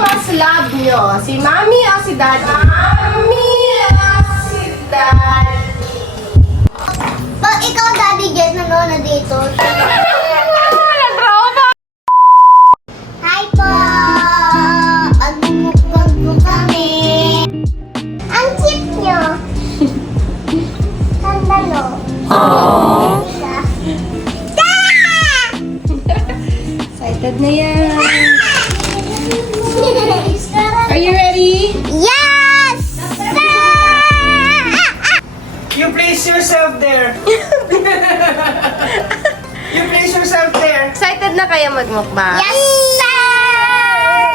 mas love nyo? Si Mami o si Daddy? Mami o si Daddy? Pag ikaw, Daddy Jet, nanonood dito. Hi po! Magmumukbang po kami. Ang cute nyo. Sandalo. Isa. Excited na yan. Are you ready? Yes! You place yourself there. You place yourself there. Excited na kayo magmukbang? Yes, sir!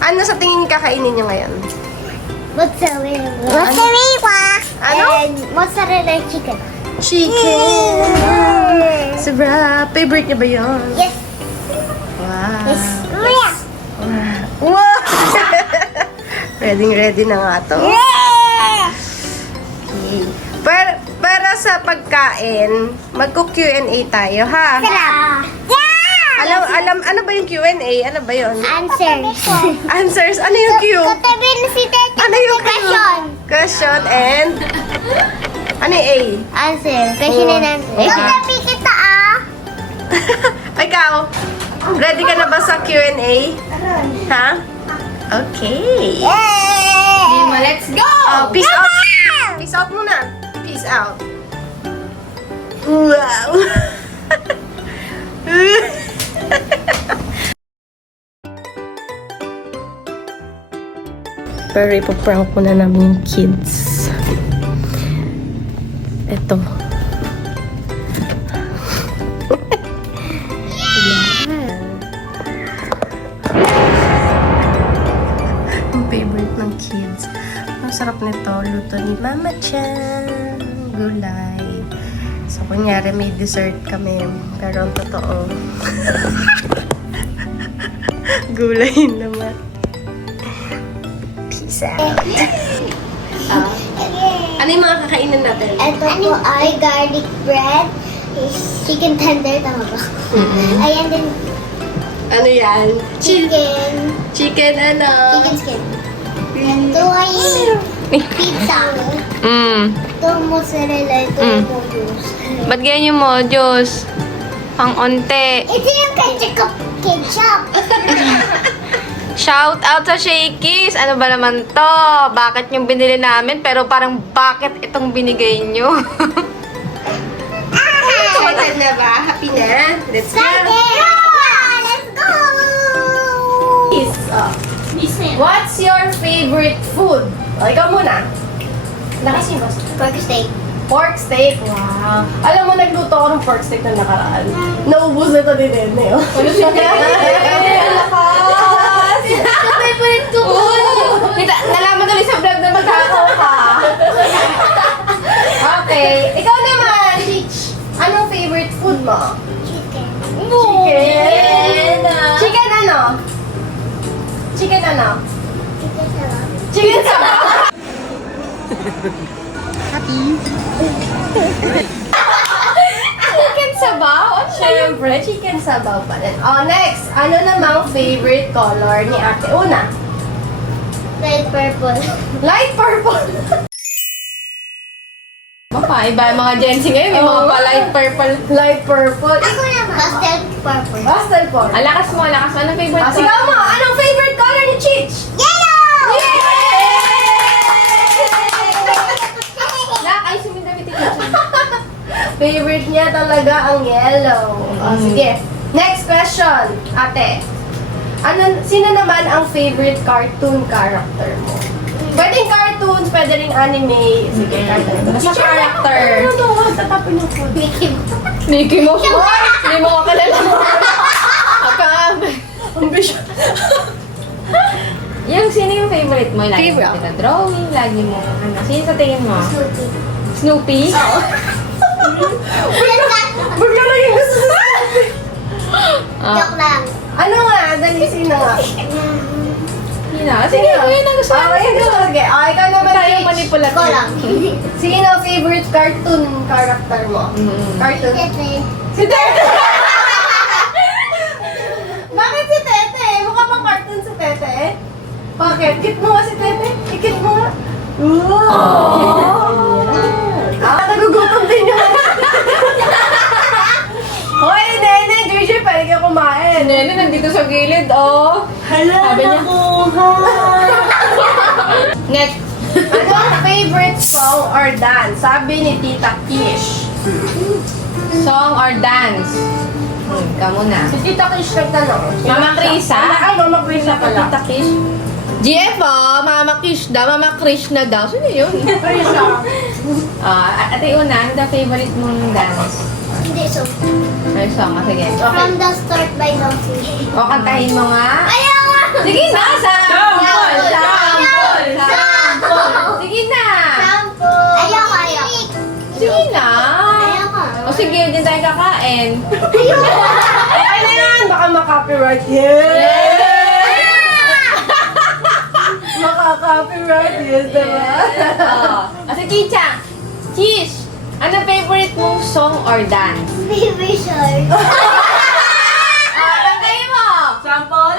Ano sa tingin kakainin nyo ngayon? Mozzarella. Mozzarella. Ano? And mozzarella chicken. Chicken! Sobra! Favorite niya ba yun? Yes. Wow! Yes. Maria. Wow! Ready na nga to. Yeah! Okay. Para sa pagkain, magko-Q&A tayo, ha? Sarap. Yeah! Ano ba yung Q&A? Ano ba yun? Answers. Answers? Ano yung Q? Katabi na si Tete. Ano yung Q? Question. Question and? Ano yung A? Answer. Question and answer. Katabi kita ah. Ikaw, ready ka na ba sa Q&A? Ha? Okay. Yay! Let's go! Peace out! Peace out muna. Peace out. Wow! Pero ipaprank muna namin yung kids. Ito. Ang favorite ng kids. Ang sarap nito. Luto ni Mama Chan. Gulay. So, kunyari may dessert kami. Pero ang totoo. Gulay naman. Peace out. Ano yung mga kakainan natin? Ito po ay garlic bread, chicken tender, tama ba? Ayan din, Ano yan? chicken, Chicken ano? chicken skin. Ito ay pizza. Ito mozzarella, ito noodles. Ba't ganyan yung mojos? Pang onte. Ito yung ketchup. Shout out sa Shakey's! Ano ba naman to? Bakit yung binili namin pero parang bakit itong binigay nyo? Excited na ba? Happy na? Let's go! Let's go! Peace. What's your favorite food? O, ikaw muna. Lakasin mo. Pork steak. Pork steak. Wow. Alam mo, nagluto ako ng pork steak na nakaraan. Naubos na ito din eh. Oh. Ano siya? Lakas! Favorite ko. Nalaman tuloy sa vlog na maghakaw ka. Okay. Ikaw naman, Chich. Anong favorite food mo? Chicken. Chicken. Chicken ano? Chicken ano? Chicken salad. Chicken sabaw. Chicken sabaw? Siyempre, chicken sabaw pa rin. Oh, next. Ano namang favorite color ni Ate Una? Light purple. Light purple. Mapaiba yung mga Gen Z ngayon. May mga pa light purple. Light purple. Ako naman. Pastel purple. Pastel purple. Ang lakas mo, lakas mo. Anong favorite Ah, ko? sigaw mo. Anong favorite color ni Chich? Yellow! Lak, ay sumindamit yung Favorite niya talaga ang yellow. Oh, sige. Next question, ate. Sino naman ang favorite cartoon character mo? Pwedeng cartoons, pwede rin anime. Sige, cartoon. Basta character. Ano? Tatapin yung food. Mickey Mouse. Hindi mo kakalala. Akab. Ambition. Yung sino yung favorite mo? Lagi mo Favorite? pinadrawing, lagi mo. Ano? Sino sa tingin mo? Snoopy? Bigla lang yung gusto sa Snoopy. Joke lang. Ano nga? Dali, sino nga? Sino? Sige, yun ang gusto Ah, mo. yun gusto. Sige. Ah, ikaw naman, Tayo Chich. manipulative. Ko lang. Sino favorite cartoon character mo? Cartoon? Tete. Si Tete! Bakit si Tete? Mukha pang cartoon Bakit? Kit mo nga si Tete. Ikit mo nga. Wow! Nagugutom din yung Hoy, Nene! Juju, pwede ka kumain. Nene, nandito sa gilid, oh. Hala, Sabi niya. nakuha. Next. Ano ang favorite song or dance? Sabi ni Tita Kish. Song or dance? Ikaw muna. Si Tita Kish nagtanong. Mama Krisa? Ay, Mama Krisa pala. Tita Kish. GF, oh. Mama Krishna. Mama Krishna daw. Sino yun? Krisa. Ate Una, ano daw favorite mong dance? Hindi, so. Ay, song. Sige. From the start by Dulcie. O, kantahin mo nga. Ayaw nga! Sige na! Sample! Sample! Sample! Sige na! Sample! Ayaw, ayaw. Sige na! Ayaw nga. O sige, din tayo kakain. Ayaw! Ay na yan! Baka maka-copyright. Yeah! Maka-copyright. Yes, diba? O, si Chicha. Chish! Ano favorite mong song or dance? Baby shark. Kantahin mo! Sample?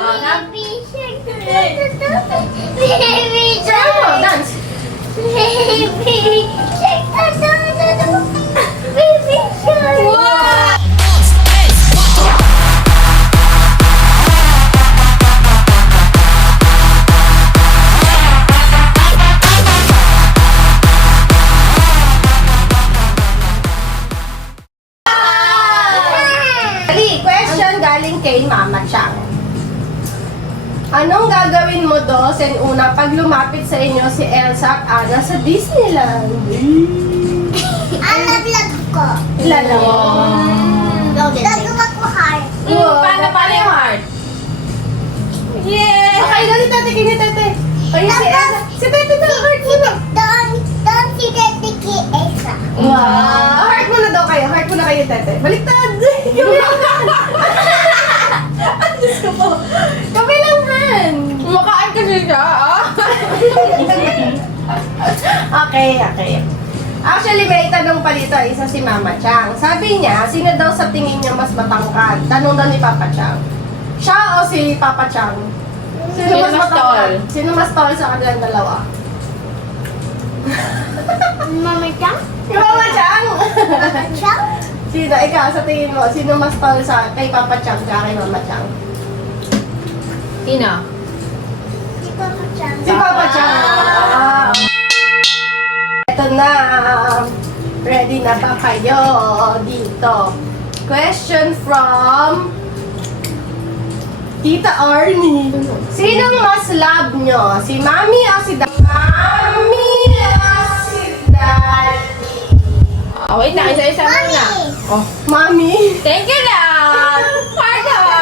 Baby shark. Baby Sample, shark. dance. Baby shark. Baby shark. Wow! Ali, question galing kay Mama Chang. Anong gagawin mo, Dosen, una pag lumapit sa inyo si Elsa at Anna sa Disneyland? Vlog ko. Ilala mo. Gagawa ko heart. Paano yung heart? Yeah! Okay, dali tete, kini tete. Kaya si Elsa. Si tete na, heart mo na. Doon si Tete Ki Elsa. Wow! Heart mo na daw kayo. Heart mo na kayo, tete. Baliktad! Ang Diyos ko po. Kabilangan! Makain kasi siya, ah. Okay. Actually, may tanong pa dito, isa si Mama Chang. Sabi niya, sino daw sa tingin niya mas matangkad? Tanong daw ni Papa Chang. Siya o si Papa Chang? Sino mas tall? Sino mas tall sa kanilang dalawa? Mama Chang? Si Mama Chang! Mama Chang? Sino? Ikaw, sa tingin mo, sino mas tall sa kay Papa Chang at kay Mama Chang? Sino? Si Papa Chang. Si Papa Chang! Ito na. Ready na ba kayo dito? Question from Tita Arnie. Sinong mas love nyo? Si Mami o si Daddy? Mami o si Daddy? Wait na, isa-isa muna. Mami! Oh. Mami? Thank you lang! Heart Cute!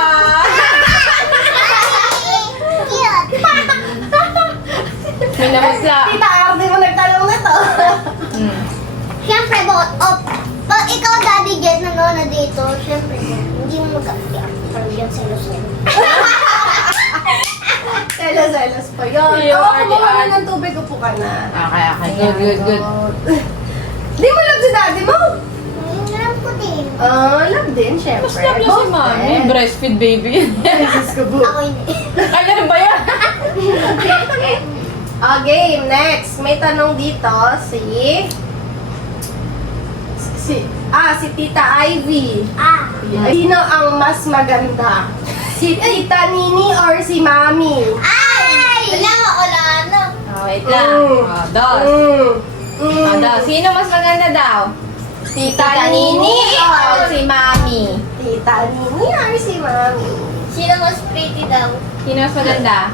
May namasla. Tita Arnie mo nagtanong na to. Siyempre, pag ikaw, Daddy Jet, nanonood dito, siyempre, hindi mo mag-apiyak. Parang yan selo-selo. Selos pa yun. You Oo, are the kumuha art. na ng tubig, upo ka na. Okay. Good. Di mo love si daddy mo? Alam ko din. Love din, syempre. Mas love niya si Mami. Breastfeed baby. Jesus ko, bu. Ako hindi. Ay, ganun ba yan? Okay, next. May tanong dito si Tita Ivy. Sino ang mas maganda? Si Tita Nini or si Mami? Ay! Wala na. Wait lang. Dos. Dos. Sino mas maganda daw? Tita Nini o si Mami? Tita Nini or si Mami? Sino mas pretty daw? Sino mas maganda?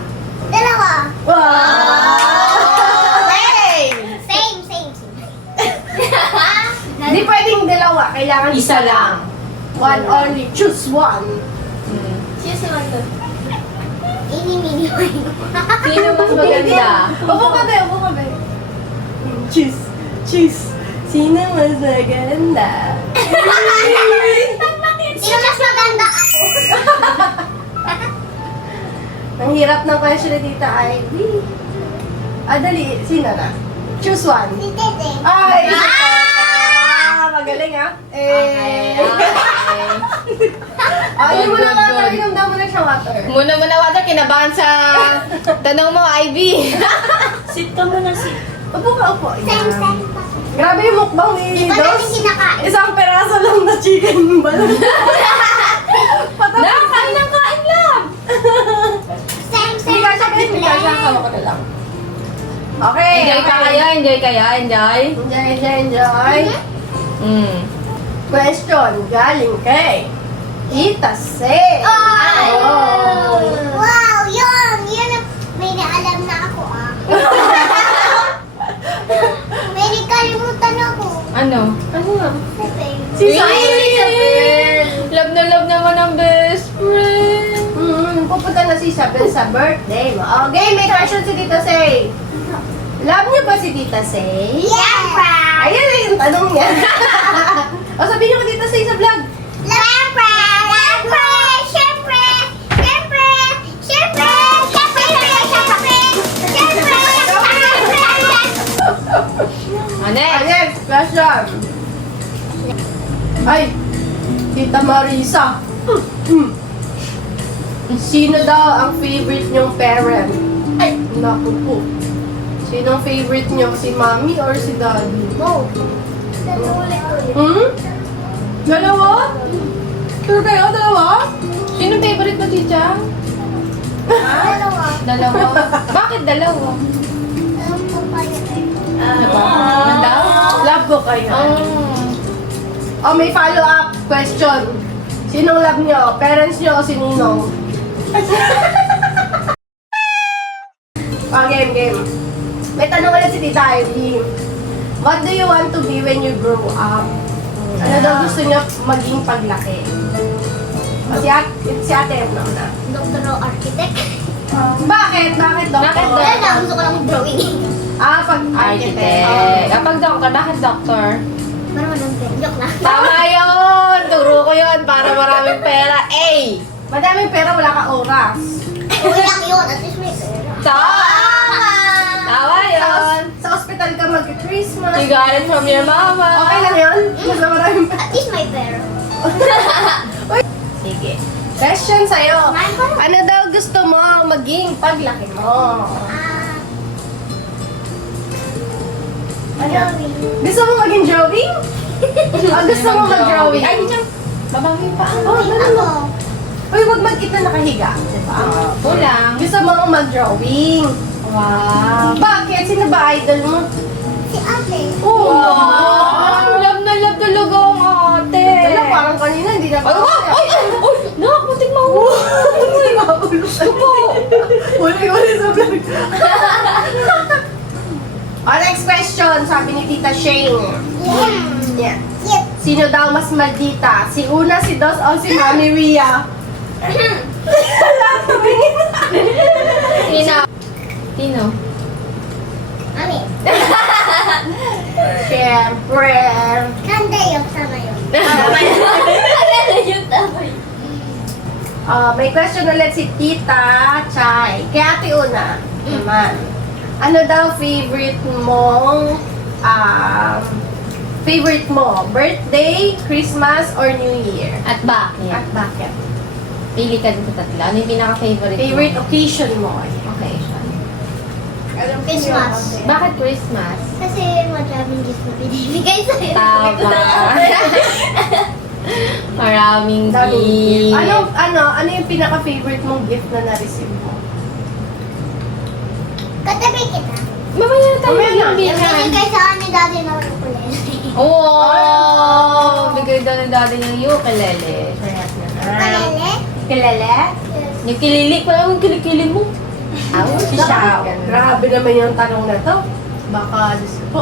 Dalawa. Wow! Hey! Same. Hindi pwedeng dalawa. Kailangan Isa lang. One only. Choose one. Sino si Wando? Ini-mini. Sino mas maganda? Upo ka ba? Choose. Sino mas maganda? Sino mas maganda ako? Ang hirap ng question ni Tita Ivy. Dali. Sino na? Choose one. Si Tete. Ay! Ah! galing ha. Okay. Ano mo na Good, water? good. Inom daw mo na siya water. Muna water, kinabahan sa tanong mo, Ivy. Sit ka muna, sit. Upo ka, upo. Same, same pa. Grabe yung mukbang ni Di ba natin Dos. kinakain? Isang peraso lang na chicken balon. Na, kain lang. Same, Hindi same ka siya, pa. hindi ka siya. Kawa ko na lang. Okay. Enjoy ka kaya? Enjoy. Enjoy. Mm. Question galing kay Tita Say. Oh! Wow, yun! Yun ang may naalam na ako ah. May nakalimutan ako. Ano? Ano nga? Si Si Isabel. Love na love naman ang best friend. Pupunta na si Isabel sa birthday mo. Okay, may question si Tita Say. Love niyo ba si Tita Say? Siyempre! Ayan na yung tanong niya. O sabihin niyo ko Tita Say sa vlog. Siyempre! Siyempre! Siyempre! Siyempre! Siyempre! Siyempre! Siyempre! Siyempre! Ano next? Next question. Ay, Tita Marisa. Sino daw ang favorite niyong parent? Ay, naku po. Sino ang favorite niyo? Si mommy or si daddy? Go! Ulit-ulit. Dalawa? Sure kayo? Dalawa? Sino favorite mo, Chicha? Dalawa. Dalawa. Bakit dalawa? Alam ko pa yun eh. Ano daw? Love ko kayo. Oh. Oh, may follow-up question. Sinong love niyo? Parents niyo o si Ninong? Game. May tanong ulit si Tita Ivy. What do you want to be when you grow up? Ano daw gusto niyo maging paglaki? O, si ate na una. Doctor o architect? Bakit? Bakit, Doktor? Bakit, Wala na, gusto ko lang drawing. Pag-architect. Architect. Kapag doctor, bakit doctor? Para manang joke na. Tama yun! Turo ko yun para maraming pera. A! Madaming pera, wala ka oras. Ulang yun, at least may pera. Tama! Tama yun! Sa ospital ka mag-Christmas. You got it from your mama. Okay lang yun? Mas maraming pera. At least may pera. Sige. Question sa'yo. Kumain ka na. Ano daw gusto mo maging paglaki mo? Drawing. Gusto mo maging drawing? Gusto mo mag-drawing? Ay, dyan. Babawi pa. Oh, Ako. Uy, wag mag-ita nakahiga. Diba? Kulang. Gusto mo mag-drawing. Wow. Bakit? Sino ba idol mo? Si ate. Oh, Wow! Love na love talaga ang ate. Wala, parang kanina, hindi na Ay, ay, ay, ay, nakakutik mahulog. Uli sa vlog. Next question, sabi ni Tita Shane. Yeah. Yep. Sino daw mas maldita? Si Una, si Dos, o si Mami Ria? Tino. Tino. Mami. Siyempre. Kanda yun, tama yun. May question ulit si Tita Chay. Kay Ate Una naman. Ano daw favorite mo? Birthday, Christmas, or New Year? At bakit? At bakit? Pili ka din sa tatlo. Ano yung pinaka-favorite mo? Favorite occasion mo? occasion? Christmas. Bakit Christmas? Kasi madaming gifts na binibigay sa'yo. Tama. Maraming gift. Ano yung pinaka-favorite mong gift na na-receive mo? Katabi kita. Mamaya na tayo Mamaya na. ng bihan. Binigay sa akin ni daddy na walang kulay. Oo! Bigay daw ng daddy ng ukulele. Kalele? Kilala? Yes. Yung kilili, parang yung kilikili mo. Siya. Grabe naman yung tanong na to. Baka, Diyos ko po.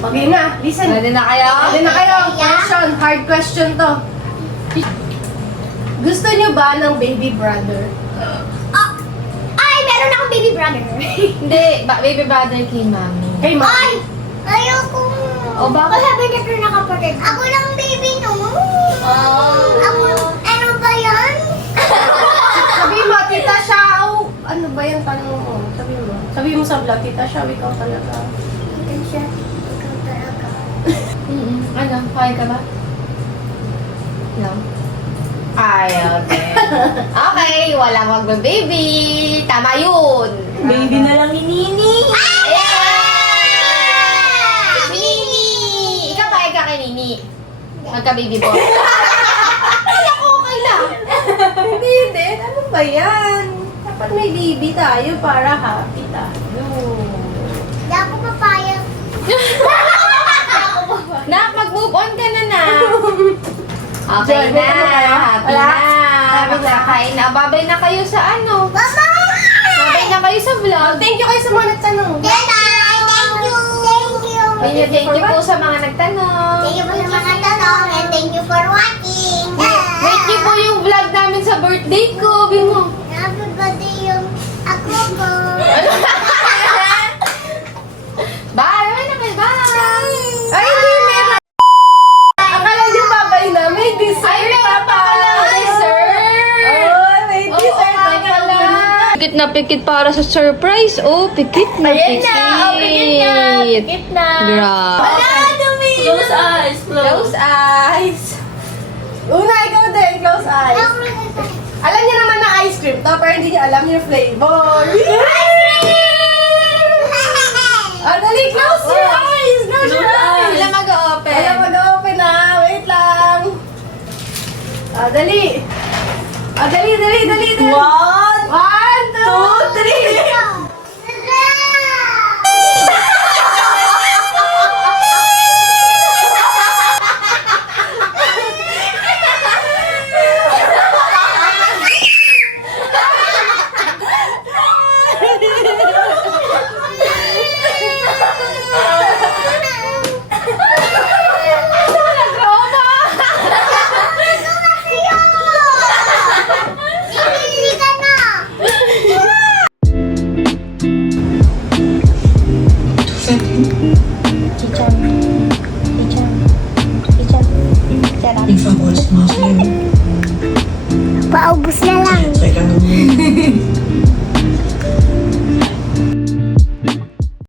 Okay na, listen. Ready na kayo? Ready na kayo. Question, hard question to. Gusto nyo ba ng baby brother? Ay, meron akong baby brother. Hindi, baby brother kay mami. Kay Ay! mami. Ayoko. O, bakit? Sabi niya ko na kapatid. Ako lang baby no. Ako, ano ba yan? Sabi mo, tita siya. Oh, ano ba yung tanong mo? Sabi mo sa vlog, tita siya, ikaw talaga. Ikaw siya. Ikaw talaga. Ano? Kain ka ba? No? Ay, okay. Okay, walang magbe-baby. Tama yun. Baby na lang ni Nini. Nini! Ikaw kain ka kay Nini. Magka-baby boy. Okay lang. Hindi din. Ano ba yan? Dapat may baby tayo para happy tayo. Hindi ako papayag. Nak, mag-move on ka na na. Okay Joy, na. move on na kayo? Happy Wala? na. Happy na. Magkakain na. Babay na kayo sa ano. Mama! Babay na kayo sa vlog. Thank you kayo sa mga nagtanong. Thank you! Thank you! Thank you po sa mga nagtanong. Thank you po sa mga tanong and thank you for watching. Rate niyo po yung vlog namin sa birthday ko. Bimo. Happy birthday yung ako ko. Bye! Bye na kayo. Bye! Ay, hindi meron. Akala niyo babay na. May dessert. Ay, meron pa pala dessert. Oh, may Oo, dessert. nga pala. Pikit na pikit para sa surprise. Oh, pikit na Ayan pikit. na. Oh, pikit na. Pikit na. Grabe. Wala, dumi. Close eyes. Close eyes. Una, ikaw din. Close eyes. Alam niyo naman na ice cream to, pero hindi niyo alam yung flavor. Ah, dali, close your eyes! Close your eyes! Sila mag-open. Alam, mag-open na. Wait lang. Ah, dali. Ah, dali. One, 1, 2, 3. Bibili ka na! If I was Muslim, Paubos na lang. like